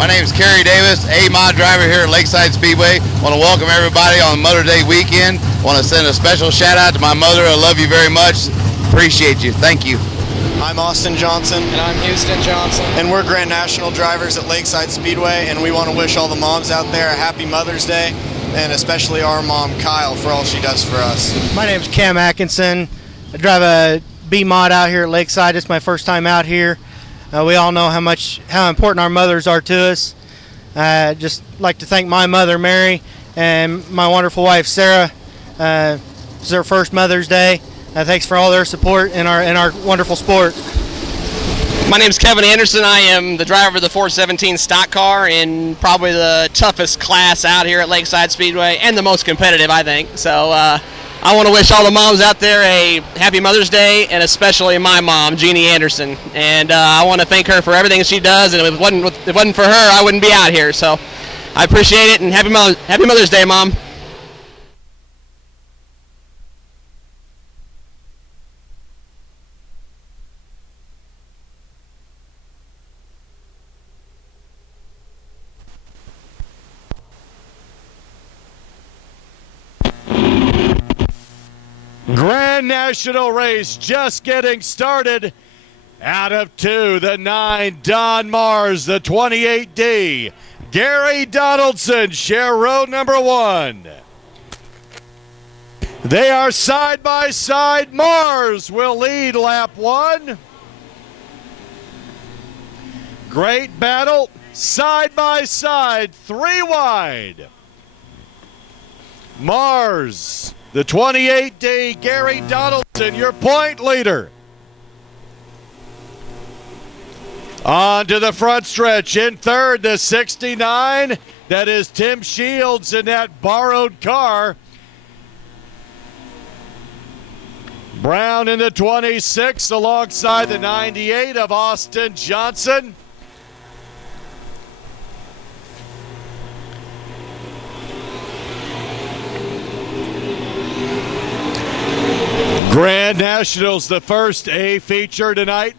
My name is Kerry Davis, A-Mod driver here at Lakeside Speedway. Want to welcome everybody on Mother's Day weekend. Want to send a special shout out to my mother. I love you very much. Appreciate you. Thank you. I'm Austin Johnson. And I'm Houston Johnson. And we're Grand National drivers at Lakeside Speedway, and we want to wish all the moms out there a happy Mother's Day, and especially our mom, Kyle, for all she does for us. My name's Cam Atkinson. I drive a B-Mod out here at Lakeside. It's my first time out here. We all know how important our mothers are to us. Just like to thank my mother, Mary, and my wonderful wife, Sarah. It's their first Mother's Day. Thanks for all their support in our wonderful sport. My name is Kevin Anderson. I am the driver of the 417 stock car in probably the toughest class out here at Lakeside Speedway, and the most competitive, I think. So I want to wish all the moms out there a happy Mother's Day, and especially my mom, Jeannie Anderson. And I want to thank her for everything she does, and if it wasn't for her, I wouldn't be out here. So I appreciate it, and happy Mother's Day, Mom. Grand National race just getting started. Out of 2, the 9, Don Mars, the 28D. Gary Donaldson share row number 1. They are side by side. Mars will lead lap 1. Great battle, side by side, 3 wide. Mars, the 28D, Gary Donaldson, your point leader. On to the front stretch. In third, the 69. That is Tim Shields in that borrowed car. Brown in the 26 alongside the 98 of Austin Johnson. Grand Nationals, the first A feature tonight.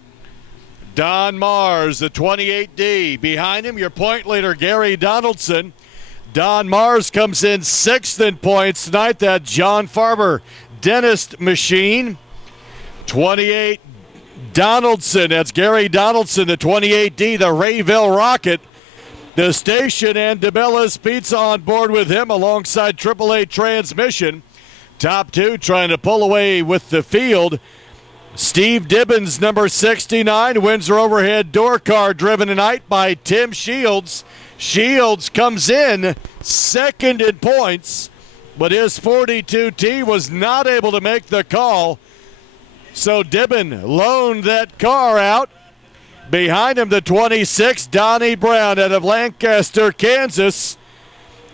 Don Mars, the 28D. Behind him, your point leader, Gary Donaldson. Don Mars comes in 6th in points tonight. That John Farber dentist machine. 28 Donaldson, that's Gary Donaldson, the 28D, the Rayville Rocket. The station and DeBella's Pizza on board with him alongside AAA Transmission. Top 2 trying to pull away with the field. Steve Dibbins, number 69, Windsor overhead door car driven tonight by Tim Shields. Shields comes in 2nd in points, but his 42T was not able to make the call. So Dibbin loaned that car out. Behind him, the 26, Donnie Brown out of Lancaster, Kansas,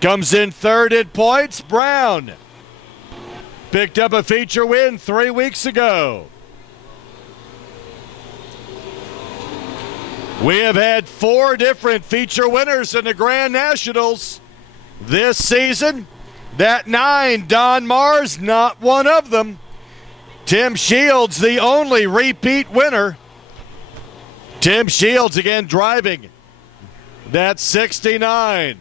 comes in 3rd in points. Brown picked up a feature win 3 weeks ago. We have had 4 different feature winners in the Grand Nationals this season. That 9, Don Mars, not one of them. Tim Shields, the only repeat winner. Tim Shields again driving that 69.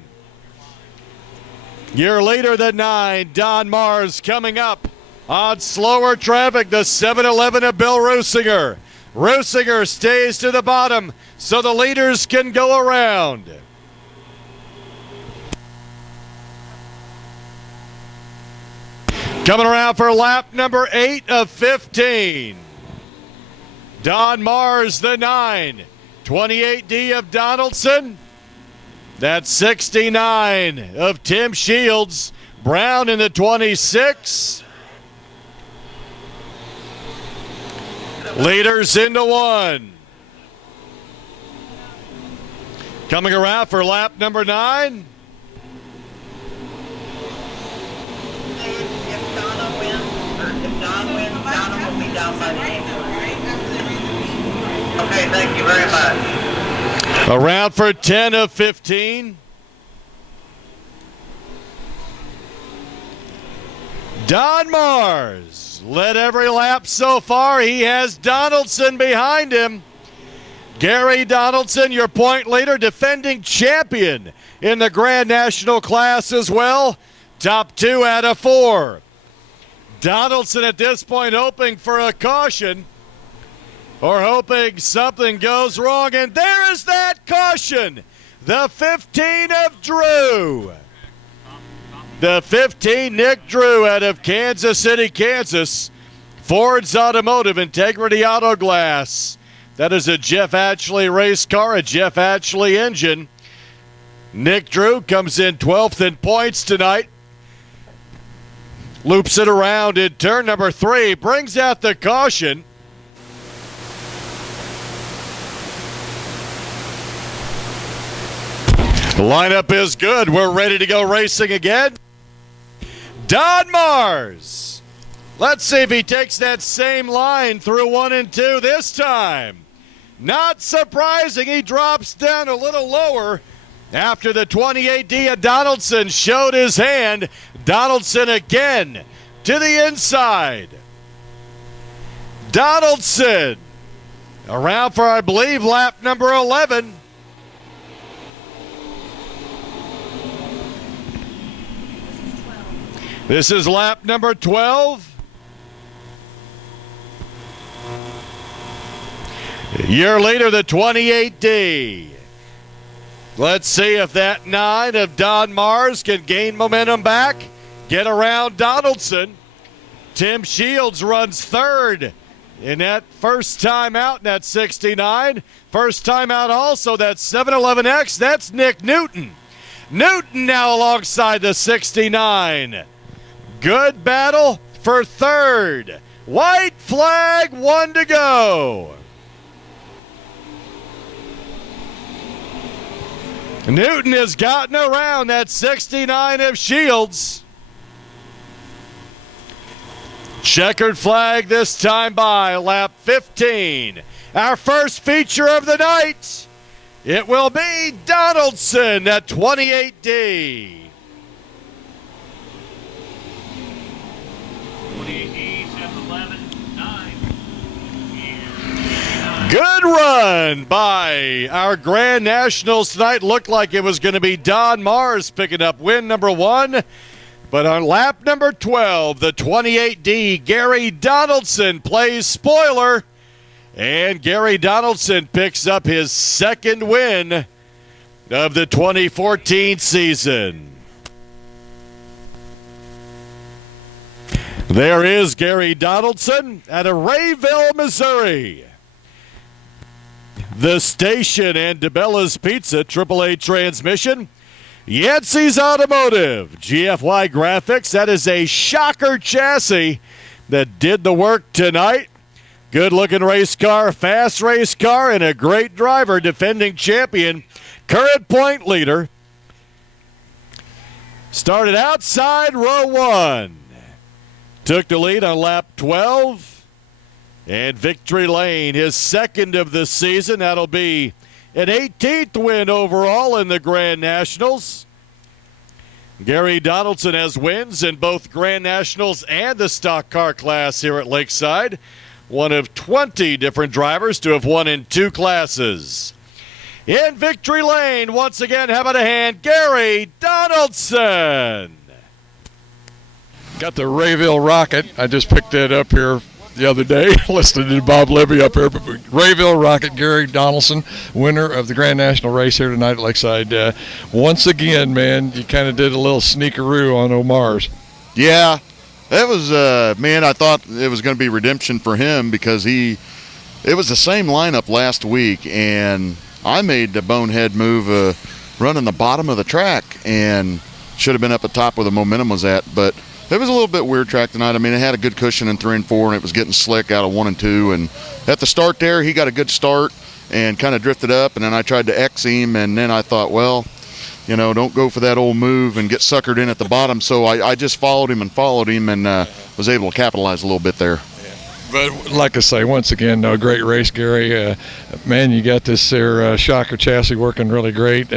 Your leader, the 9, Don Mars, coming up on slower traffic, the 7-11 of Bill Rusinger. Rusinger stays to the bottom so the leaders can go around. Coming around for lap number 8 of 15. Don Mars, the 9. 28D of Donaldson. That's 69 of Tim Shields. Brown in the 26. Leaders into 1. Coming around for lap number 9. If Donna wins, or if Don wins, Donna will be down by the game. Okay, thank you very much. Around for 10 of 15. Don Mars led every lap so far. He has Donaldson behind him. Gary Donaldson, your point leader, defending champion in the Grand National class as well. Top 2 out of 4. Donaldson at this point hoping for a caution or hoping something goes wrong. And there is that caution. The 15 of Drew. The 15, Nick Drew out of Kansas City, Kansas. Ford's Automotive, Integrity Auto Glass. That is a Jeff Atchley race car, a Jeff Atchley engine. Nick Drew comes in 12th in points tonight. Loops it around in turn number 3, brings out the caution. The lineup is good. We're ready to go racing again. Don Mars. Let's see if he takes that same line through 1 and 2 this time. Not surprising, he drops down a little lower after the 28D of Donaldson showed his hand. Donaldson again to the inside. Donaldson around for, I believe, lap number 11. This is lap number 12. Year leader, the 28D. Let's see if that 9 of Don Mars can gain momentum back, get around Donaldson. Tim Shields runs 3rd in that first time out in that 69. First time out also, that 711X, that's Nick Newton. Newton now alongside the 69. Good battle for 3rd. White flag, 1 to go. Newton has gotten around that 69 of Shields. Checkered flag this time by lap 15. Our first feature of the night. It will be Donaldson at 28D. 28D, 711, 9. Good run by our Grand Nationals tonight. Looked like it was going to be Don Mars picking up win number 1. But on lap number 12, the 28D, Gary Donaldson plays spoiler. And Gary Donaldson picks up his 2nd win of the 2014 season. There is Gary Donaldson out of Rayville, Missouri. The Station and DeBella's Pizza, AAA transmission. Yancey's Automotive, GFY Graphics. That is a shocker chassis that did the work tonight. Good-looking race car, fast race car, and a great driver, defending champion, current point leader. Started outside row 1. Took the lead on lap 12. And Victory Lane, his 2nd of the season. That'll be an 18th win overall in the Grand Nationals. Gary Donaldson has wins in both Grand Nationals and the stock car class here at Lakeside. One of 20 different drivers to have won in 2 classes. In Victory Lane, once again, how about a hand, Gary Donaldson. Got the Rayville Rocket. I just picked that up here the other day, listening to Bob Libby up here. But Rayville Rocket, Gary Donaldson, winner of the Grand National race here tonight at Lakeside. Once again, man, you kind of did a little sneakeroo on Omar's. Yeah, that was, man, I thought it was going to be redemption for him because it was the same lineup last week, and I made the bonehead move running the bottom of the track and should have been up at top where the momentum was at, but it was a little bit weird track tonight. I mean, it had a good cushion in 3 and 4, and it was getting slick out of 1 and 2. And at the start there, he got a good start and kind of drifted up, and then I tried to X him, and then I thought, well, you know, don't go for that old move and get suckered in at the bottom. So I just followed him and was able to capitalize a little bit there. But like I say, once again, no, great race, Gary. Man, you got this there shocker chassis working really great.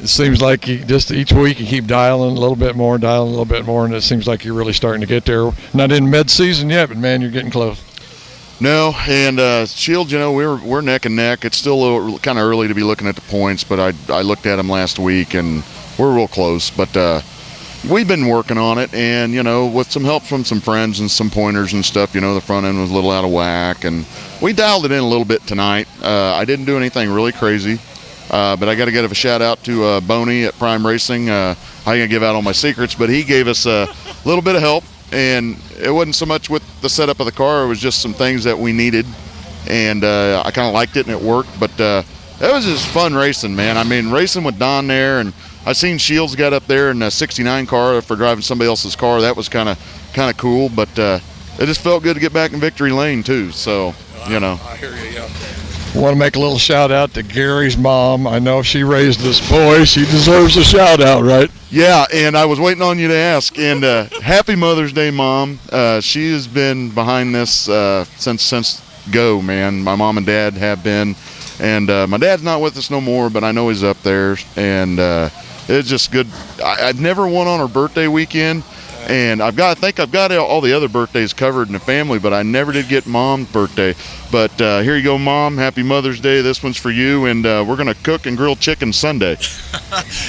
It seems like you just each week you keep dialing a little bit more, and it seems like you're really starting to get there. Not in mid-season yet, but man, you're getting close. No, and Shields, we're neck and neck. It's still kind of early to be looking at the points, but I looked at them last week, and we're real close. But we've been working on it, and, with some help from some friends and some pointers and stuff, the front end was a little out of whack, and we dialed it in a little bit tonight. I didn't do anything really crazy, but I got to give a shout-out to Boney at Prime Racing. I ain't going to give out all my secrets, but he gave us a little bit of help. And it wasn't so much with the setup of the car, it was just some things that we needed. And I kind of liked it and it worked. But it was just fun racing, man. I mean, racing with Don there, and I seen Shields got up there in a 69 car for driving somebody else's car. That was kind of cool. But it just felt good to get back in victory lane, too. So, I hear you, yeah. I want to make a little shout out to Gary's mom. I know she raised this boy. She deserves a shout out, right? Yeah, and I was waiting on you to ask. And happy Mother's Day, Mom. She has been behind this since go, man. My mom and dad have been. And my dad's not with us no more, but I know he's up there. And it's just good. I've never won on her birthday weekend. And I think I've got all the other birthdays covered in the family, but I never did get Mom's birthday. But here you go, Mom. Happy Mother's Day. This one's for you, and we're going to cook and grill chicken Sunday.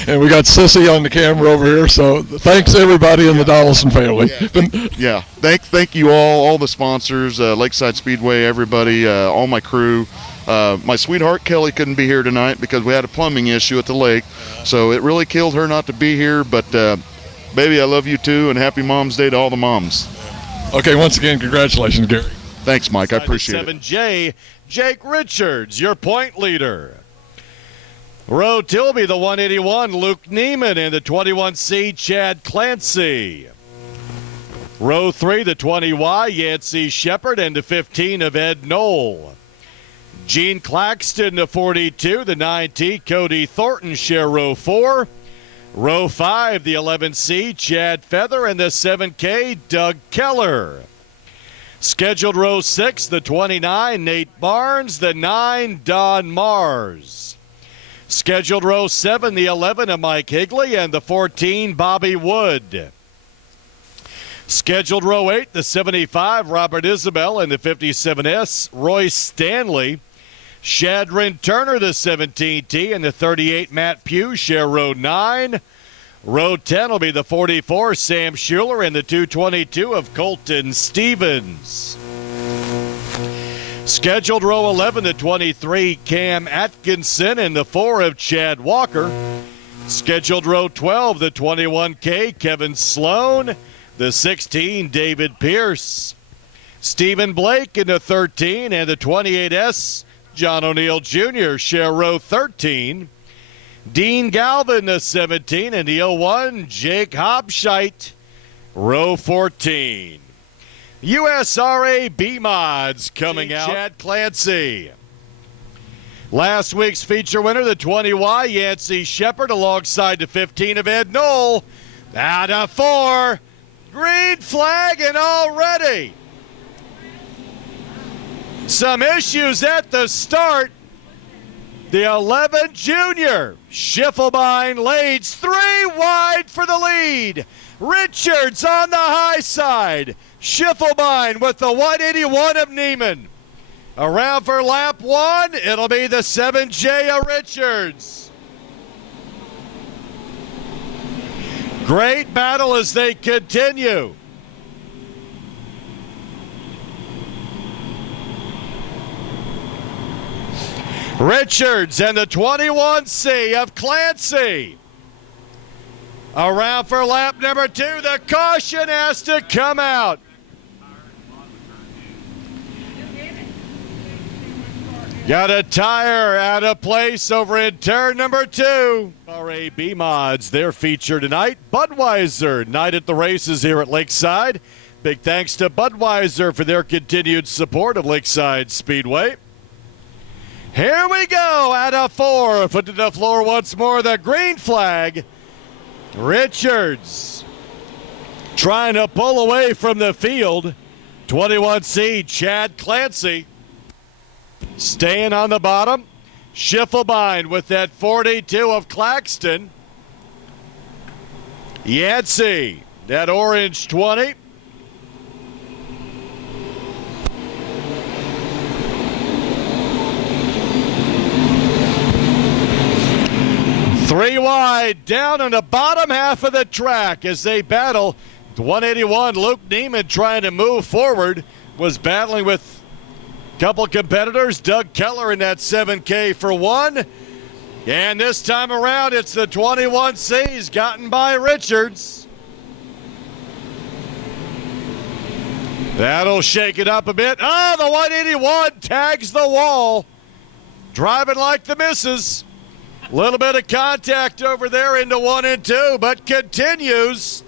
And we got Sissy on the camera over here, so thanks everybody in the Donaldson family. Yeah. Thank you all the sponsors, Lakeside Speedway, everybody, all my crew. My sweetheart Kelly couldn't be here tonight because we had a plumbing issue at the lake, so it really killed her not to be here, but baby, I love you too, and happy Mom's Day to all the moms. Okay, once again, congratulations, Gary. Thanks, Mike. I appreciate it. 7J, Jake Richards, your point leader. Roe Tilby, the 181, Luke Neiman, and the 21C, Chad Clancy. Row 3, the 20Y, Yancey Shepard, and the 15 of Ed Knoll. Gene Claxton, the 42, the 9T, Cody Thornton, share row 4. Row 5, the 11C, Chad Feather, and the 7K, Doug Keller. Scheduled row 6, the 29, Nate Barnes, the 9, Don Mars. Scheduled row 7, the 11 of Mike Higley, and the 14, Bobby Wood. Scheduled row 8, the 75, Robert Isabel, and the 57S, Royce Stanley. Shadrin Turner, the 17T, and the 38, Matt Pugh, share row 9. Row 10 will be the 44, Sam Schuler, and the 222 of Colton Stevens. Scheduled row 11, the 23, Cam Atkinson, and the 4 of Chad Walker. Scheduled row 12, the 21K, Kevin Sloan, the 16, David Pierce. Stephen Blake in the 13, and the 28S, John O'Neill Jr., share row 13. Dean Galvin, the 17, and the 01, Jake Hobscheit, row 14. USRA B-Mods coming out. Chad Clancy. Last week's feature winner, the 20Y, Yancey Shepard, alongside the 15 of Ed Knoll. Out of 4. Green flag, and already some issues at the start. The 11 junior, Schiffelbein, leads 3 wide for the lead. Richards on the high side. Schiffelbein with the 181 of Neiman. Around for lap 1, it'll be the 7J of Richards. Great battle as they continue. Richards and the 21C of Clancy. Around for lap number 2. The caution has to come out. Got a tire out of place over in turn number 2. RAB Mods, their feature tonight. Budweiser, night at the races here at Lakeside. Big thanks to Budweiser for their continued support of Lakeside Speedway. Here we go, out of 4, foot to the floor once more, the green flag. Richards trying to pull away from the field. 21C, Chad Clancy, staying on the bottom. Schiffelbein with that 42 of Claxton. Yancey, that orange 20. 3 wide, down on the bottom half of the track as they battle. 181, Luke Neiman trying to move forward, was battling with a couple competitors. Doug Keller in that 7K for one. And this time around, it's the 21Cs gotten by Richards. That'll shake it up a bit. Oh, the 181 tags the wall. Driving like the missus. A little bit of contact over there into 1 and 2, but continues.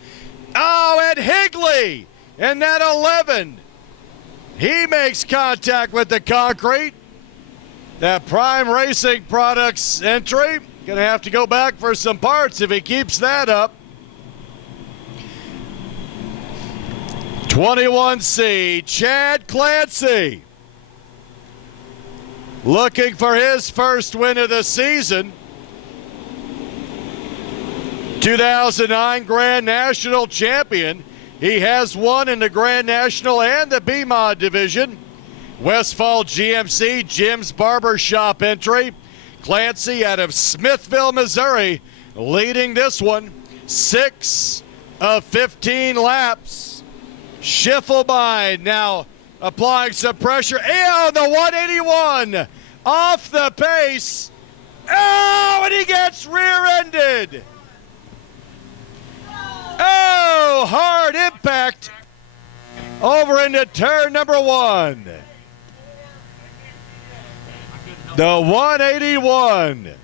Oh, and Higley in that 11. He makes contact with the concrete. That Prime Racing Products entry. Going to have to go back for some parts if he keeps that up. 21C, Chad Clancy. Looking for his first win of the season. 2009 Grand National champion. He has won in the Grand National and the B-Mod division. Westfall GMC, Jim's Barbershop entry. Clancy out of Smithville, Missouri, leading this one. 6 of 15 laps. Schiffelbein now applying some pressure. And the 181 off the pace. Oh, and he gets rear-ended. Oh, hard impact over into turn number 1. The 181.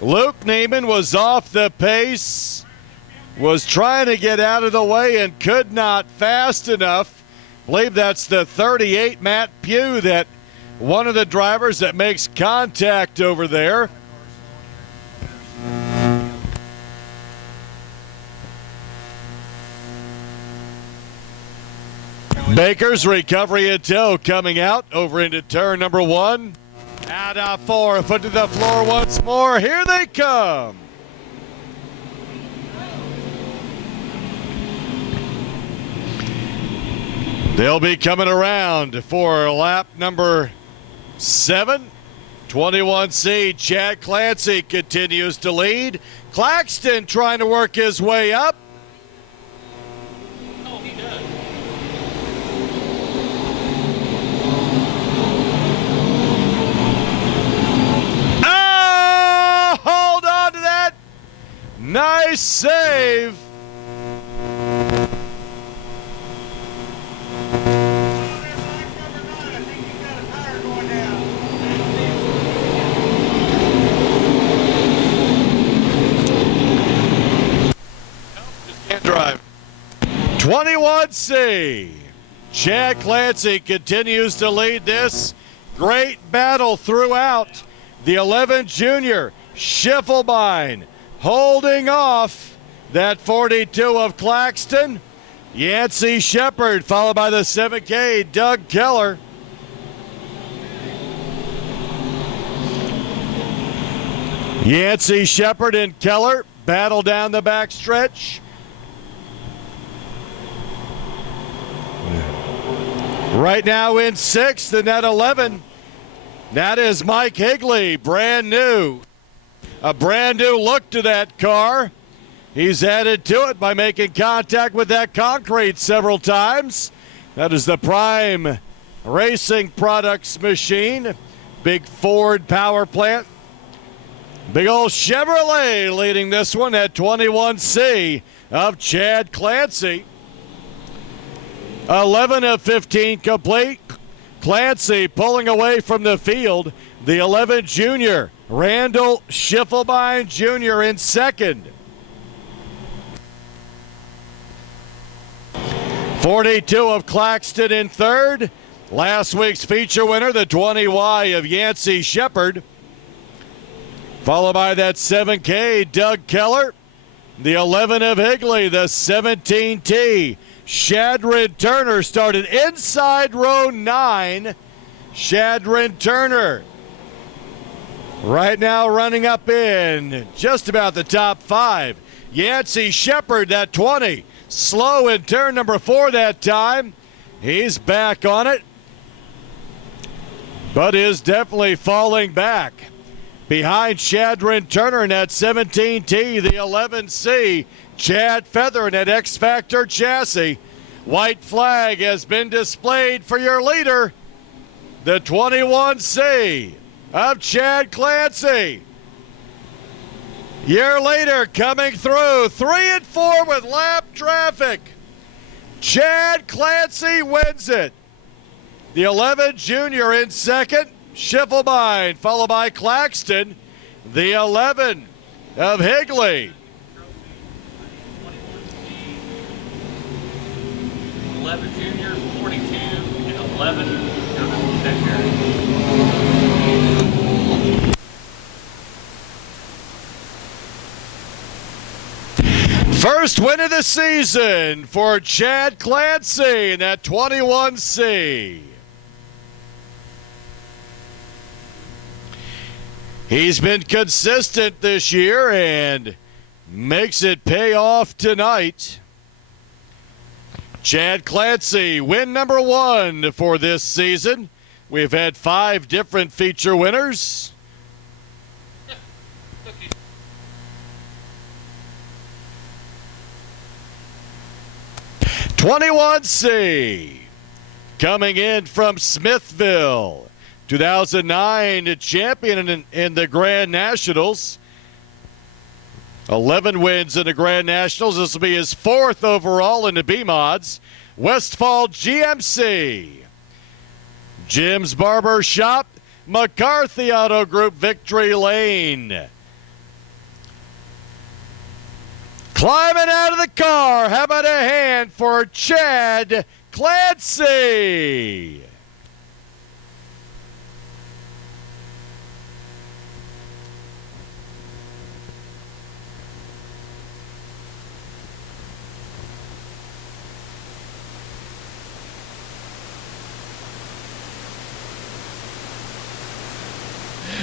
Luke Neiman was off the pace, was trying to get out of the way and could not fast enough. I believe that's the 38, Matt Pugh, that one of the drivers that makes contact over there. Baker's recovery in tow coming out over into turn number 1. Out of 4, foot to the floor once more. Here they come. They'll be coming around for lap number 7. 21C, Chad Clancy continues to lead. Claxton trying to work his way up. Hold on to that. Nice save. Can't drive. 21C. Chad Clancy continues to lead this. Great battle throughout. The 11 junior, Schiffelbein, holding off that 42 of Claxton. Yancey Shepard, followed by the 7K, Doug Keller. Yancey Shepard and Keller battle down the backstretch. Right now in 6th in that 11. That is Mike Higley, brand new. A brand new look to that car. He's added to it by making contact with that concrete several times. That is the Prime Racing Products machine. Big Ford power plant. Big old Chevrolet leading this one at 21C of Chad Clancy. 11 of 15 complete. Clancy pulling away from the field. The 11 junior, Randall Schiffelbein Jr. in 2nd. 42 of Claxton in 3rd. Last week's feature winner, the 20Y of Yancey Shepard. Followed by that 7K, Doug Keller. The 11 of Higley, the 17T. Shadrin Turner started inside row 9. Shadrin Turner right now running up in just about the top 5. Yancey Shepard, that 20. Slow in turn number 4 that time. He's back on it, but is definitely falling back. Behind Shadron Turner in that 17T, the 11C, Chad Feather in that X Factor chassis. White flag has been displayed for your leader, the 21C of Chad Clancy. Year later, coming through 3 and 4 with lap traffic. Chad Clancy wins it. The 11 junior in second, Schiffelbein, followed by Claxton. The 11 of Higley. 11 junior, 42, and 11 secondary. First win of the season for Chad Clancy in that 21C. He's been consistent this year and makes it pay off tonight. Chad Clancy, win number 1 for this season. We've had 5 different feature winners. 21C, coming in from Smithville, 2009 champion in the Grand Nationals. 11 wins in the Grand Nationals. This will be his 4th overall in the B-Mods. Westfall GMC. Jim's Barber Shop, McCarthy Auto Group, Victory Lane. Climbing out of the car, how about a hand for Chad Clancy?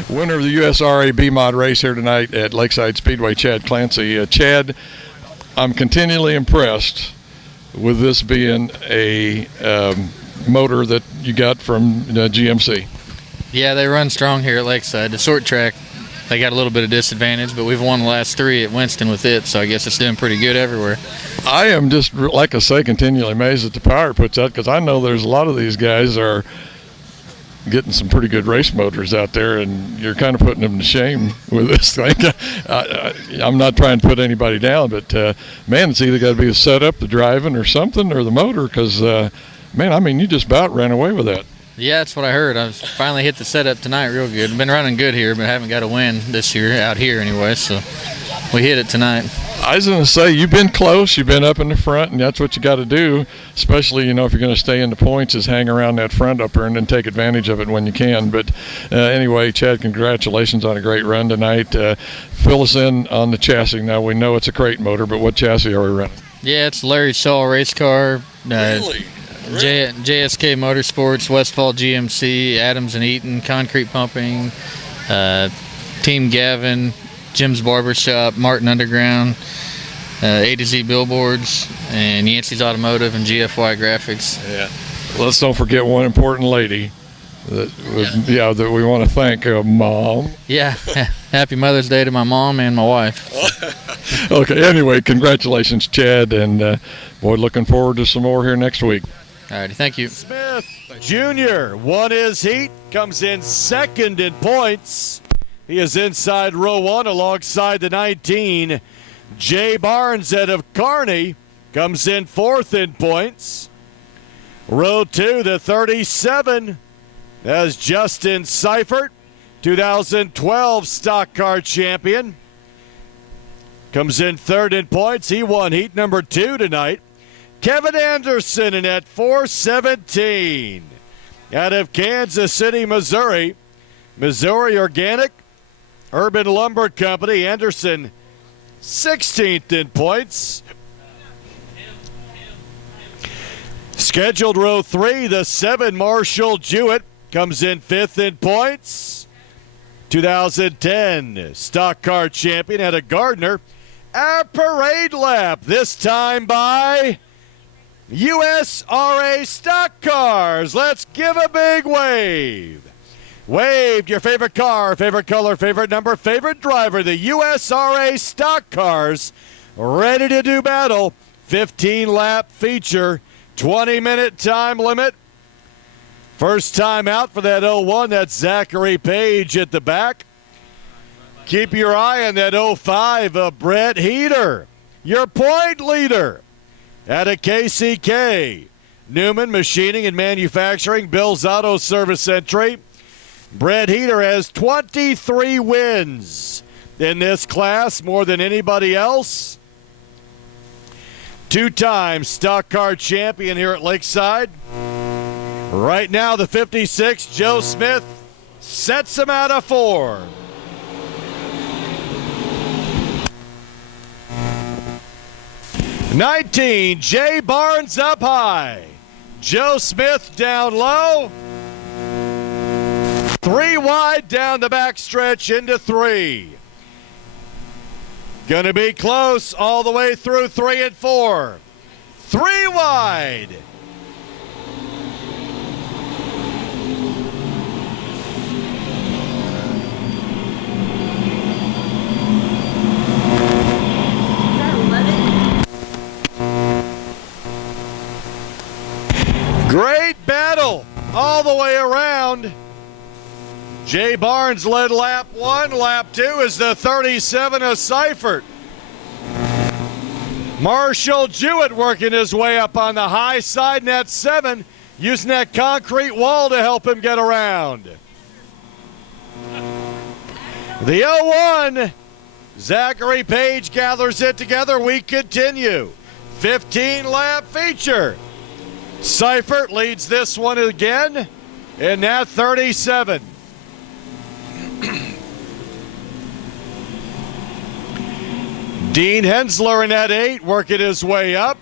Winner of the USRA B-Mod race here tonight at Lakeside Speedway, Chad Clancy. Chad, I'm continually impressed with this being a motor that you got from GMC. Yeah, they run strong here at Lakeside. The short track, they got a little bit of disadvantage, but we've won the last 3 at Winston with it, so I guess it's doing pretty good everywhere. I am just, like I say, continually amazed at the power it puts out, because I know there's a lot of these guys are getting some pretty good race motors out there, and you're kind of putting them to shame with this thing. I'm not trying to put anybody down, but man, it's either got to be the setup, the driving, or something, or the motor, because man, I mean, you just about ran away with that. Yeah, that's what I heard. I finally hit the setup tonight real good. Been running good here, but haven't got a win this year out here anyway, so we hit it tonight. I was going to say, you've been close, you've been up in the front, and that's what you got to do, especially, you know, if you're going to stay in the points, is hang around that front up there and then take advantage of it when you can. But anyway, Chad, congratulations on a great run tonight. Fill us in on the chassis. Now, we know it's a crate motor, but what chassis are we running? Yeah, it's Larry Shaw race car. Really? JSK Motorsports, Westfall GMC, Adams and Eaton, Concrete Pumping, Team Gavin, Jim's Barber Shop, Martin Underground, A to Z Billboards, and Yancey's Automotive and GFY Graphics. Yeah. Let's don't forget one important lady that we want to thank, Mom. Yeah. Happy Mother's Day to my mom and my wife. Okay, anyway, congratulations, Chad, and boy, looking forward to some more here next week. All righty, thank you. Smith Jr. won his heat, comes in second in points. He is inside row 1 alongside the 19. Jay Barnes out of Kearney comes in 4th in points. Row 2, the 37, as Justin Seifert, 2012 stock car champion, comes in 3rd in points. He won heat number 2 tonight. Kevin Anderson in at 417 out of Kansas City, Missouri. Missouri Organic Urban Lumber Company. Anderson 16th in points. Scheduled row 3, the 7 Marshall Jewett comes in 5th in points. 2010 stock car champion out of Gardner. Our parade lap this time by USRA Stock Cars. Let's give a big wave. Waved your favorite car, favorite color, favorite number, favorite driver. The USRA stock cars ready to do battle. 15-lap feature, 20-minute time limit. First time out for that 01, that's Zachary Page at the back. Keep your eye on that 05 of Brett Heater, your point leader at a KCK. Newman Machining and Manufacturing, Bill's Auto Service entry. Brett Heater has 23 wins in this class, more than anybody else. Two-time stock car champion here at Lakeside. Right now, the 56, Joe Smith, sets him out of 4. '19, Jay Barnes up high. Joe Smith down low. 3 wide down the backstretch into 3. Gonna be close all the way through 3 and 4. 3 wide. Great battle all the way around. Jay Barnes led lap 1. Lap 2 is the 37 of Seifert. Marshall Jewett working his way up on the high side in that 7, using that concrete wall to help him get around. The 01, Zachary Page gathers it together. We continue. 15-lap feature. Seifert leads this one again in that 37. Dean Hensler in that 8, working his way up.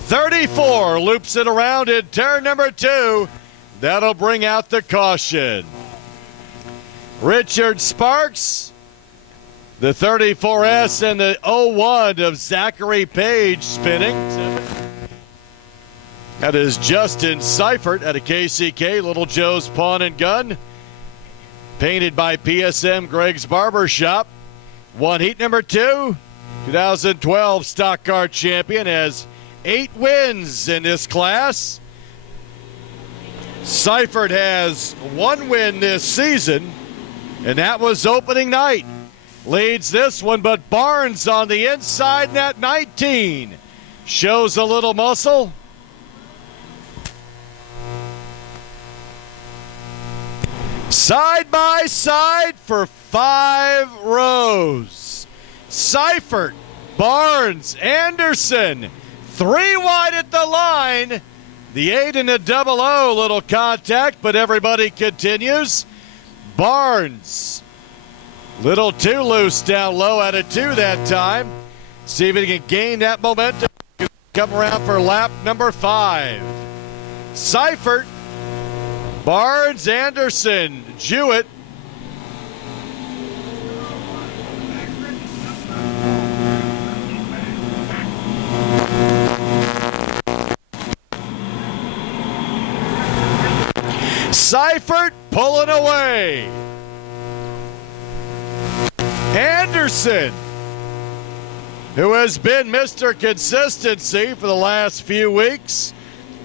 34 loops it around in turn number 2. That'll bring out the caution. Richard Sparks, the 34S, and the 01 of Zachary Page spinning. That is Justin Seifert at a KCK, Little Joe's Pawn and Gun. Painted by PSM Greg's Barber Shop. Won heat number 2. 2012 stock car champion, has 8 wins in this class. Seifert has 1 win this season, and that was opening night. Leads this one, but Barnes on the inside in that 19. Shows a little muscle. Side by side for 5 rows. Seifert, Barnes, Anderson, 3 wide at the line. The 8 and the 00, little contact, but everybody continues. Barnes, little too loose down low at a 2 that time. See if he can gain that momentum. Come around for lap number 5. Seifert, Barnes, Anderson, Jewett. Seifert pulling away. Anderson, who has been Mr. Consistency for the last few weeks,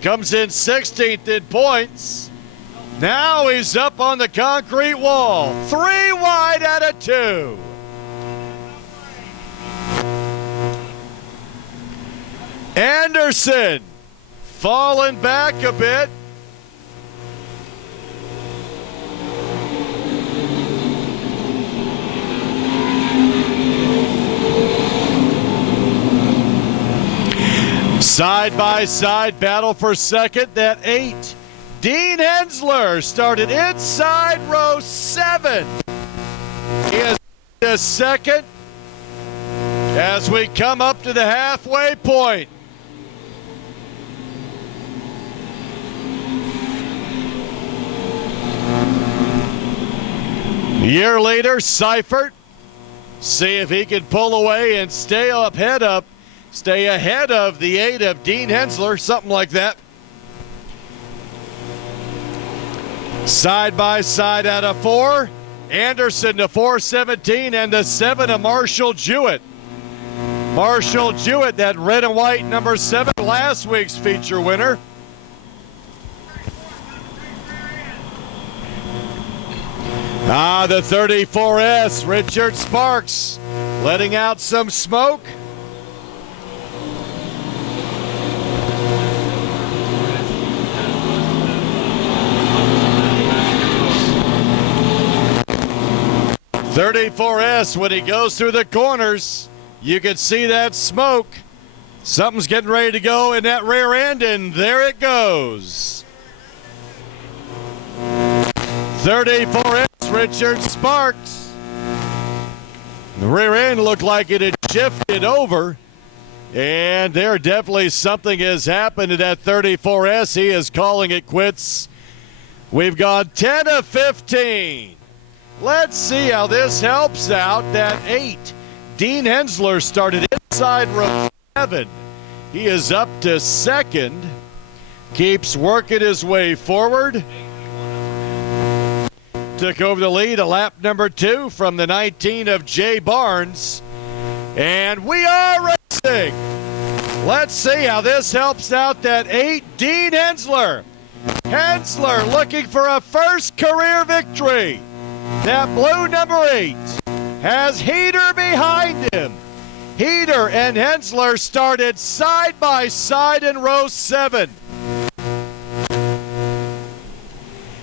comes in 16th in points. Now he's up on the concrete wall. 3 wide out of 2. Anderson falling back a bit. Side by side battle for second, that 8. Dean Hensler started inside row 7. He is the second as we come up to the halfway point. A year later, Seifert, see if he can pull away and stay ahead of the 8 of Dean Hensler, something like that. Side by side out of 4. Anderson to 417 and the 7 of Marshall Jewett. Marshall Jewett, that red and white number 7, last week's feature winner. The 34S, Richard Sparks, letting out some smoke. .34S, when he goes through the corners, you can see that smoke. Something's getting ready to go in that rear end, and there it goes. 34S, Richard Sparks. The rear end looked like it had shifted over, and there definitely something has happened to that 34S. He is calling it quits. We've gone 10 of 15. Let's see how this helps out. That 8, Dean Hensler, started inside row 7. He is up to second. Keeps working his way forward. Took over the lead, a lap number 2 from the 19 of Jay Barnes. And we are racing. Let's see how this helps out that 8, Dean Hensler. Hensler looking for a first career victory. That blue number 8 has Heater behind him. Heater and Hensler started side by side in row 7.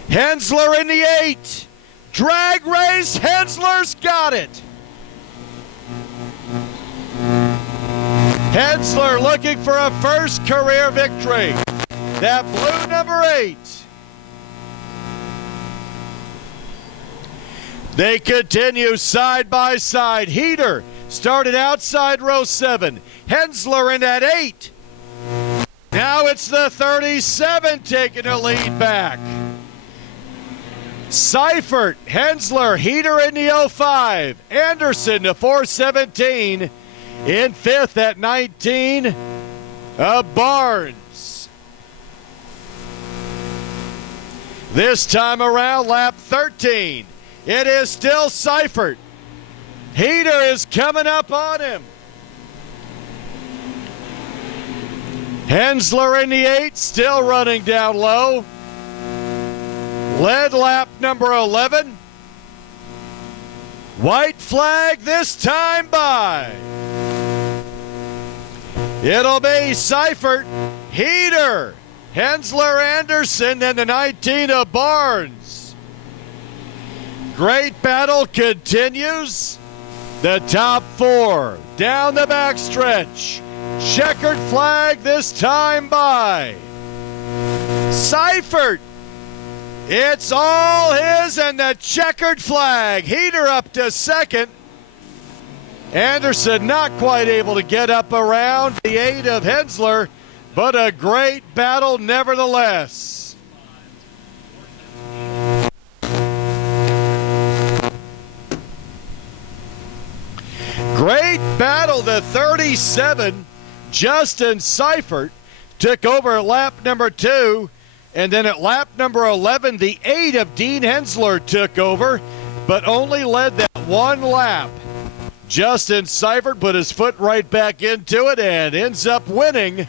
Hensler in the 8. Drag race, Hensler's got it. Hensler looking for a first career victory. That blue number 8. They continue side by side. Heater started outside row 7. Hensler in at 8. Now it's the 37 taking a lead back. Seifert, Hensler, Heater in the 05. Anderson to 417. In 5th at 19, Barnes. This time around, lap 13. It is still Seifert. Heater is coming up on him. Hensler in the 8, still running down low. Led lap number 11. White flag this time by. It'll be Seifert, Heater, Hensler, Anderson, and the 19 of Barnes. Great battle continues. The top 4 down the backstretch. Checkered flag this time by Seifert. It's all his and the checkered flag. Heater up to second. Anderson not quite able to get up around the 8 of Hensler, but a great battle nevertheless. Great battle. The 37, Justin Seifert, took over at lap number 2. And then at lap number 11, the 8 of Dean Hensler took over, but only led that one lap. Justin Seifert put his foot right back into it and ends up winning.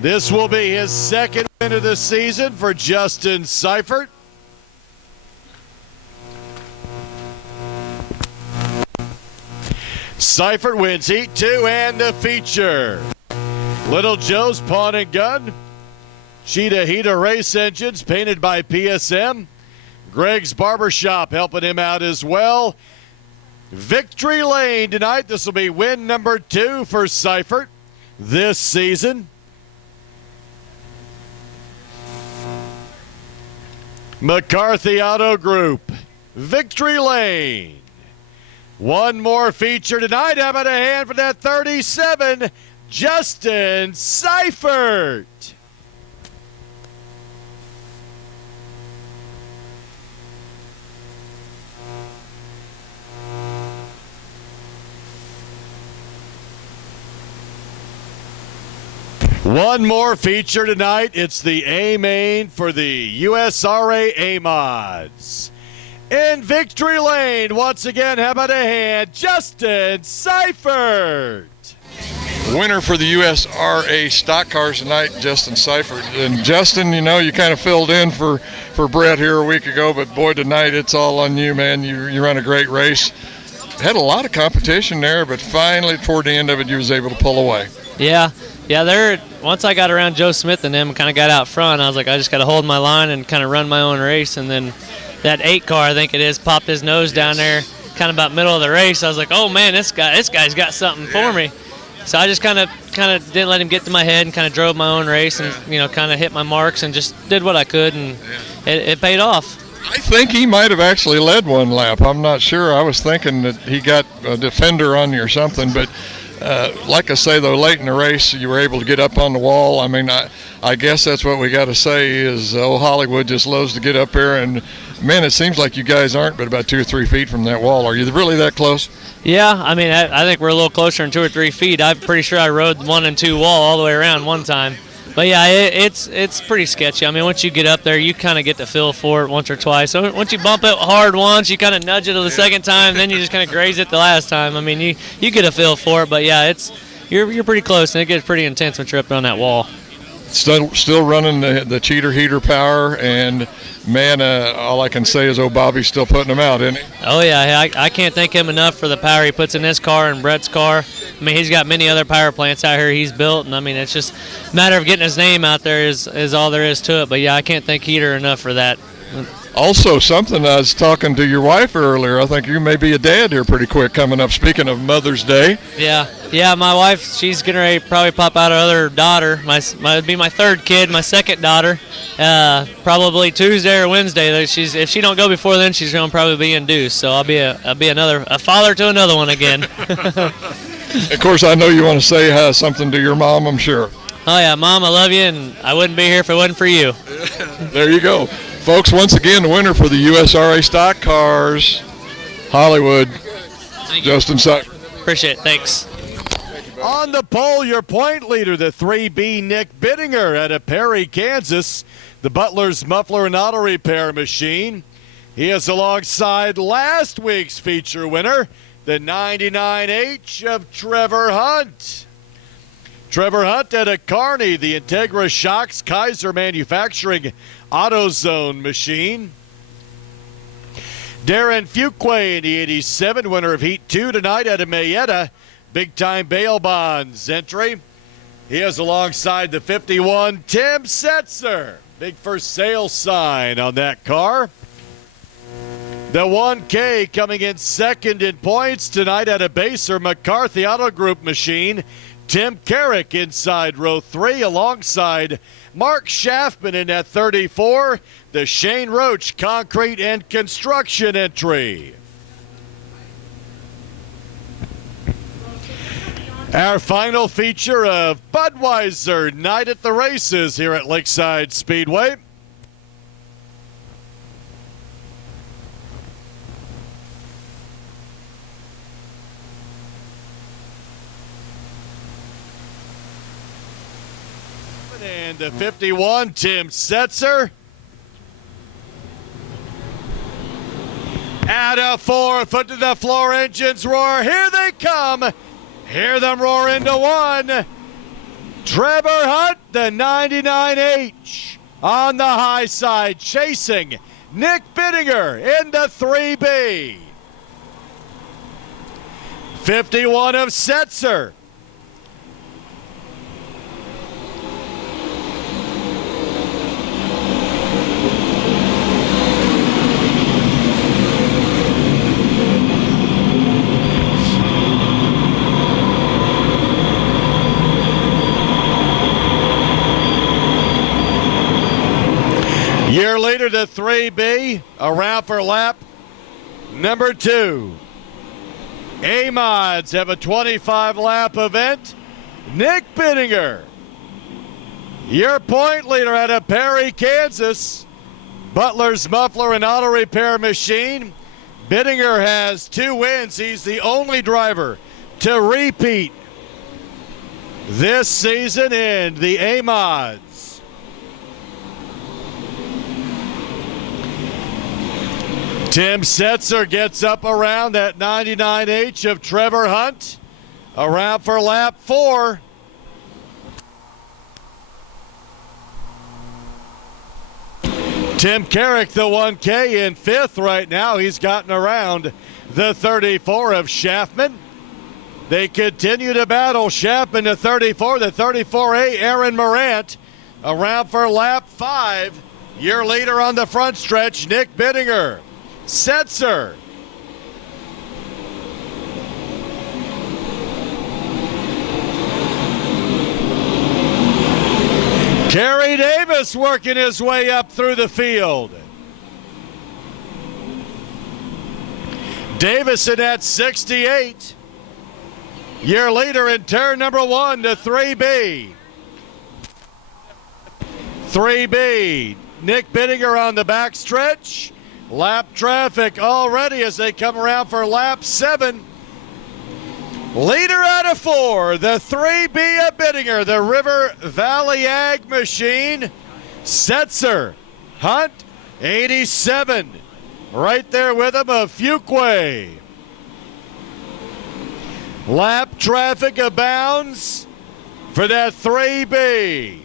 This will be his second win of the season for Justin Seifert. Seifert wins Heat 2 and the feature. Little Joe's Pawn and Gun. Cheetah Heater race engines painted by PSM. Greg's Barbershop helping him out as well. Victory Lane tonight. This will be win number 2 for Seifert this season. McCarthy Auto Group. Victory Lane. One more feature tonight. How about a hand for that 37, Justin Seifert. One more feature tonight. It's the A main for the USRA A-Mods. In victory lane, once again, how about a hand, Justin Seifert. Winner for the USRA stock cars tonight, Justin Seifert. And Justin, you know, you kind of filled in for Brett here a week ago, but boy, tonight it's all on you, man. You run a great race. Had a lot of competition there, but finally toward the end of it, you was able to pull away. Yeah, once I got around Joe Smith and them and kind of got out front, I was like, I just got to hold my line and kind of run my own race. And then that 8 car, I think it is, popped his nose down there kind of about middle of the race. I was like, oh, man, this guy's got something for me. So I just kind of didn't let him get to my head and kind of drove my own race and, kind of hit my marks and just did what I could, and it paid off. I think he might have actually led one lap. I'm not sure. I was thinking that he got a defender on you or something, but like I say, though, late in the race, you were able to get up on the wall. I mean, I guess that's what we got to say is old Hollywood just loves to get up there. And, man, it seems like you guys aren't but about 2 or 3 feet from that wall. Are you really that close? Yeah, I mean, I think we're a little closer than 2 or 3 feet. I'm pretty sure I rode 1 and 2 wall all the way around one time. But, yeah, it's pretty sketchy. I mean, once you get up there, you kind of get the feel for it once or twice. So once you bump it hard once, you kind of nudge it the second time, then you just kind of graze it the last time. I mean, you get a feel for it. But, yeah, you're pretty close, and it gets pretty intense once you're up on that wall. Still running the cheater heater power, and, man, all I can say is Bobby's still putting them out, isn't he? Oh, yeah. I can't thank him enough for the power he puts in his car and Brett's car. I mean, he's got many other power plants out here he's built, and, I mean, it's just a matter of getting his name out there is all there is to it. But, yeah, I can't thank Heater enough for that. Also, something I was talking to your wife earlier, I think you may be a dad here pretty quick coming up, speaking of Mother's Day. Yeah, my wife, she's going to probably pop out another daughter. It'd be my 3rd kid, my 2nd daughter, probably Tuesday or Wednesday. If she don't go before then, she's going to probably be induced. So I'll be a father to another one again. Of course, I know you want to say something to your mom, I'm sure. Oh, yeah, Mom, I love you, and I wouldn't be here if it wasn't for you. There you go. Folks, once again, the winner for the USRA stock cars, Hollywood, Justin Suck. Appreciate it. Thanks. On the pole, your point leader, the 3B Nick Bittinger out of Perry, Kansas, the Butler's Muffler and Auto Repair Machine. He is alongside last week's feature winner, the 99H of Trevor Hunt. Trevor Hunt out of Kearney, the Integra Shocks Kaiser Manufacturing AutoZone machine. Darren Fuquay in the 87, winner of Heat 2 tonight out of Mayetta, Big Time Bail Bonds entry. He is alongside the 51, Tim Setzer. Big first sale sign on that car. The 1K coming in second in points tonight at a Baser McCarthy Auto Group machine. Tim Carrick inside row 3 alongside Mark Schaffman in at 34. The Shane Roach Concrete and Construction entry. Our final feature of Budweiser Night at the Races here at Lakeside Speedway. And the 51, Tim Setzer. At a 4, foot to the floor, engines roar. Here they come. Hear them roar into 1. Trevor Hunt, the 99H on the high side, chasing Nick Bittinger in the 3B. 51 of Setzer. Year later to 3B, around for lap number 2. A-Mods have a 25-lap event. Nick Bittinger, your point leader out of Perry, Kansas. Butler's Muffler and Auto Repair Machine. Bittinger has 2 wins. He's the only driver to repeat this season in the A-Mods. Tim Setzer gets up around that 99H of Trevor Hunt. Around for lap 4. Tim Carrick, the 1K, in 5th right now. He's gotten around the 34 of Schaffman. They continue to battle. Schaffman to 34, the 34A, Aaron Morant. Around for lap 5. Your leader on the front stretch, Nick Bittinger. Setzer. Kerry Davis working his way up through the field. Davison at 68. Your leader in turn number 1 to 3B. 3B. Nick Bittinger on the back stretch. Lap traffic already as they come around for lap 7. Leader out of 4, the 3B of Bittinger, the River Valley Ag Machine. Setzer, Hunt, 87. Right there with him of Fuquay. Lap traffic abounds for that 3B.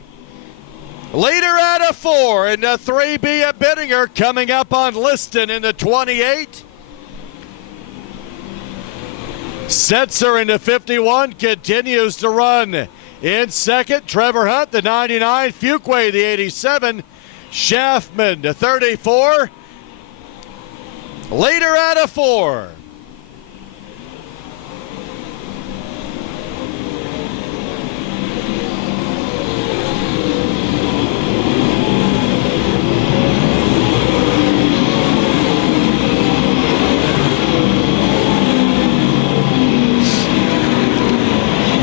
Leader out of 4 in the 3B of Bittinger coming up on Liston in the 28. Setzer in the 51 continues to run in second. Trevor Hunt, the 99. Fuquay, the 87. Schaffman, the 34. Leader out of 4.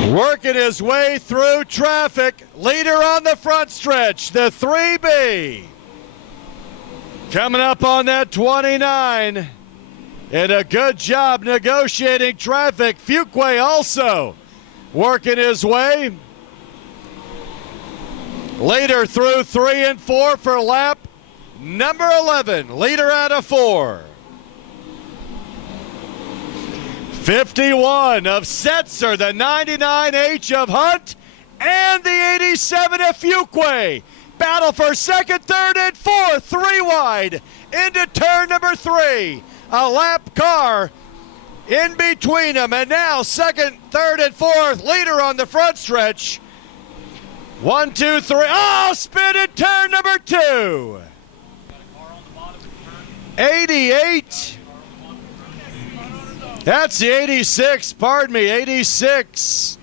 Working his way through traffic. Leader on the front stretch, the 3B. Coming up on that 29. And a good job negotiating traffic. Fuquay also working his way. Leader through 3 and 4 for lap number 11. Leader out of 4. 51 of Setzer, the 99H of Hunt, and the 87 of Fuquay. Battle for second, third, and fourth. 3 wide into turn number 3. A lap car in between them. And now second, third, and fourth. Leader on the front stretch. 1, 2, 3. Oh, spin in turn number 2. 88. That's the 86, pardon me, 86.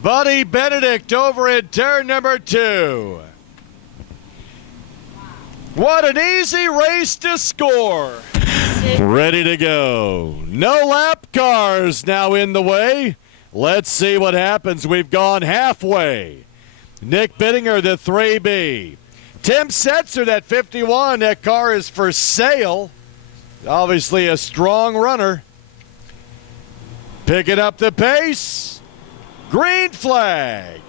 Buddy Benedict over in turn number 2. What an easy race to score. Ready to go. No lap cars now in the way. Let's see what happens. We've gone halfway. Nick Bittinger, the 3B. Tim Setzer, that 51. That car is for sale. Obviously a strong runner. Picking up the pace. Green flag.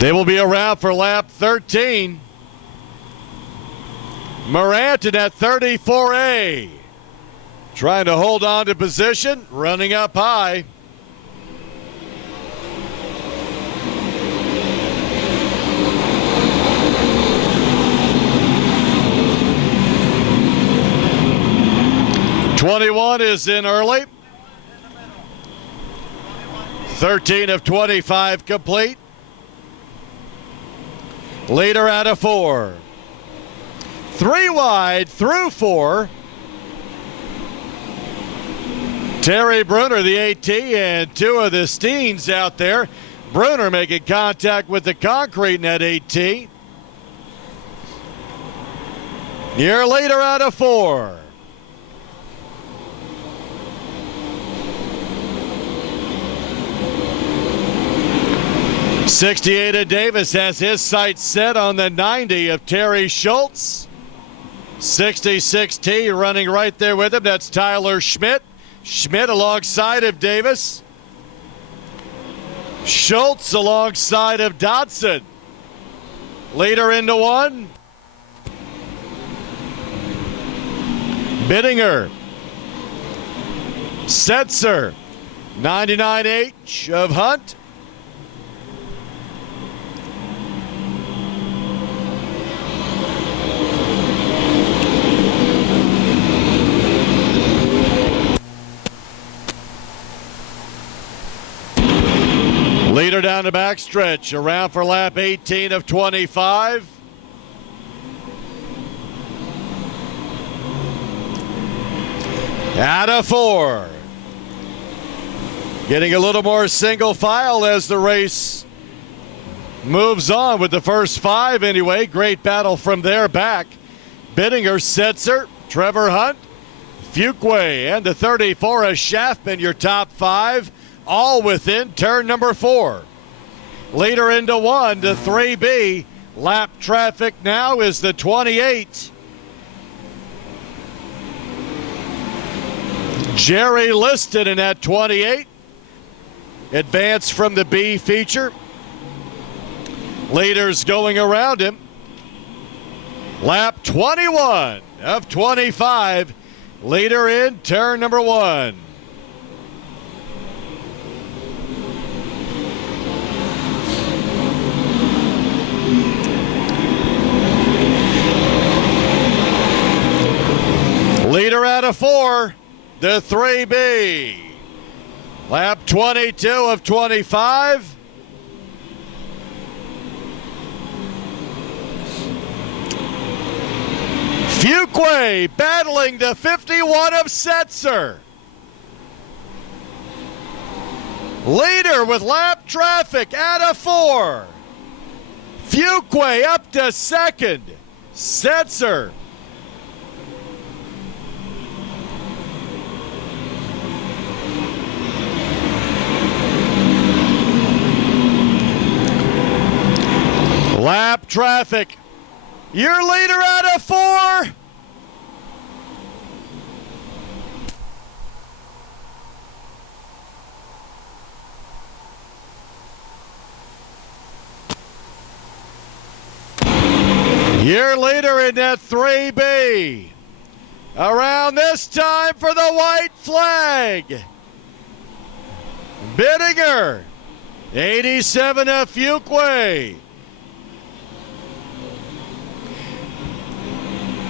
They will be around for lap 13. Morant in that 34A. Trying to hold on to position. Running up high. '21 is in early. 13 of 25 complete. Leader out of 4. 3 wide through 4. Terry Bruner, the AT, and 2 of the Steens out there. Bruner making contact with the concrete in that AT. Your leader out of 4. '68 of Davis has his sights set on the 90 of Terry Schultz. 66T running right there with him. That's Tyler Schmidt. Schmidt alongside of Davis. Schultz alongside of Dodson. Leader into one. Bittinger. Setzer. 99H of Hunt. Leader down the backstretch, around for lap 18 of 25. Out of 4. Getting a little more single file as the race moves on with the first 5 anyway. Great battle from there back. Bittinger, Setzer, Trevor Hunt, Fuquay, and the 34 of Schaffman, your top 5. All within turn number 4. Leader into 1 to 3B. Lap traffic now is the 28. Jerry listed in that 28. Advance from the B feature. Leaders going around him. Lap 21 of 25. Leader in turn number 1. Leader out of 4, the 3B. Lap 22 of 25. Fuquay battling the 51 of Setzer. Leader with lap traffic out of 4. Fuquay up to second. Setzer. Lap traffic. Your leader out of 4. Your leader in that 3B. Around this time for the white flag. Bittinger. 87 of Fuquay.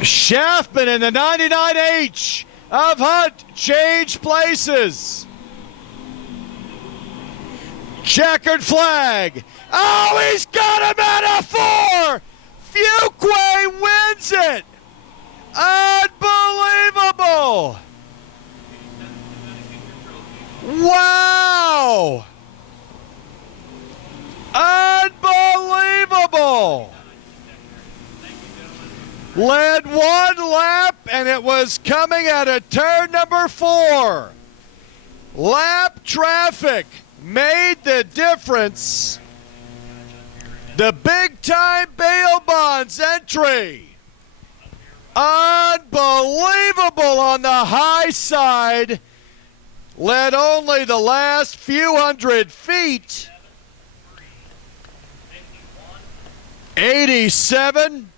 Schaffman in the 99H of Hunt change places. Checkered flag. Oh, he's got him out of 4. Fuquay wins it. Unbelievable. Wow. Unbelievable. Led 1 lap, and it was coming out of turn number 4. Lap traffic made the difference. The big-time bail bonds entry. Unbelievable on the high side. Led only the last few hundred feet. 87.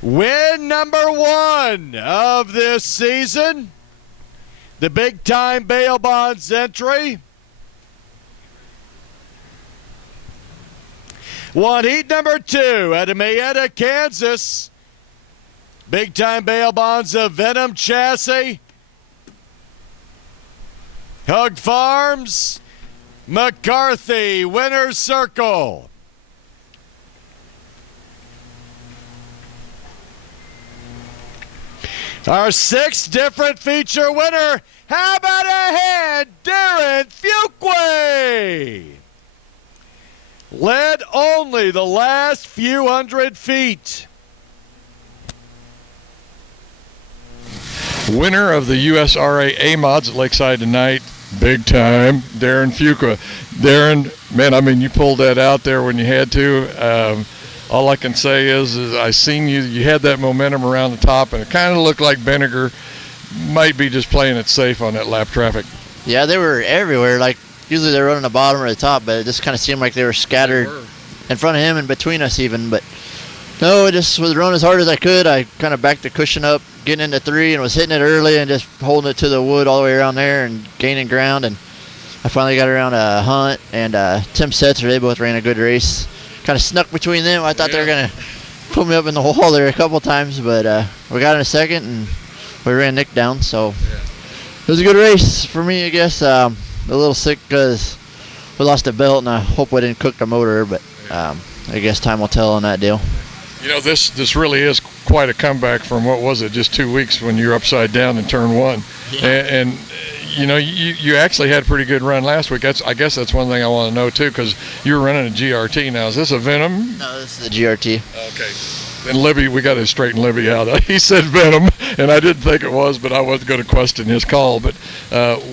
Win number 1 of this season. The big-time bail bonds entry. Won heat number 2 out of Mayetta, Kansas. Big-time bail bonds of Venom Chassis. Hug Farms. McCarthy, winner's circle. Our 6th different feature winner. How about a hand, Darren Fuquay? Led only the last few hundred feet. Winner of the USRA A-Mods at Lakeside tonight, big time, Darren Fuqua. Darren, man, I mean, you pulled that out there when you had to. all I can say is I seen you had that momentum around the top, and it kind of looked like Benninger might be just playing it safe on that lap traffic. Yeah, they were everywhere. Like, usually they're running the bottom or the top, but it just kind of seemed like they were scattered in front of him and between us even. But no, I just was running as hard as I could. I kind of backed the cushion up, getting into 3, and was hitting it early and just holding it to the wood all the way around there and gaining ground. And I finally got around Hunt and Tim Setzer. They both ran a good race. Kind of snuck between them. I thought they were going to put me up in the wall there a couple times, but we got in a second and we ran Nick down. So it was a good race for me, I guess. A little sick because we lost the belt, and I hope we didn't cook the motor, but I guess time will tell on that deal. You know, this really is quite a comeback from, what was it, just 2 weeks when you were upside down in turn 1. Yeah. And you know, you actually had a pretty good run last week. I guess that's one thing I want to know, too, because you were running a GRT. Now, is this a Venom? No, this is the GRT. Okay. And Libby, we got to straighten Libby out. He said Venom, and I didn't think it was, but I wasn't going to question his call. But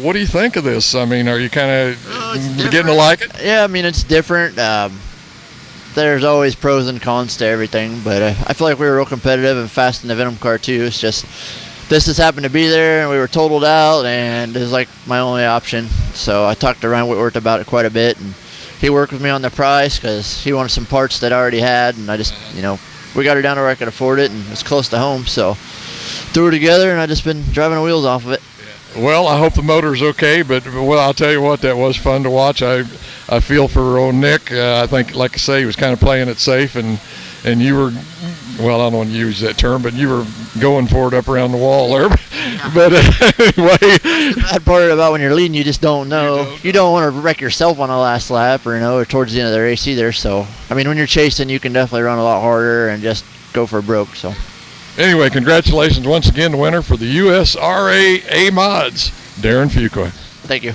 what do you think of this? I mean, are you kind of beginning to like it? Yeah, I mean, it's different. There's always pros and cons to everything, but I feel like we were real competitive and fast in the Venom car, too. It's just this just happened to be there, and we were totaled out, and it was like my only option. So I talked to Ryan Whitworth about it quite a bit, and he worked with me on the price because he wanted some parts that I already had, and I just, you know, we got her down to where I could afford it, and it was close to home, so threw her together, and I just been driving the wheels off of it. Well, I hope the motor's okay, but well, I'll tell you what, that was fun to watch. I feel for old Nick. I think, like I say, he was kind of playing it safe, and you were, well, I don't want to use that term, but you were going for it up around the wall there. But anyway. The bad part about when you're leading, you just don't know. You don't want to wreck yourself on the last lap or towards the end of the race either. So, I mean, when you're chasing, you can definitely run a lot harder and just go for broke. So. Anyway, congratulations once again, the winner for the USRA A-Mods, Darren Fuqua. Thank you.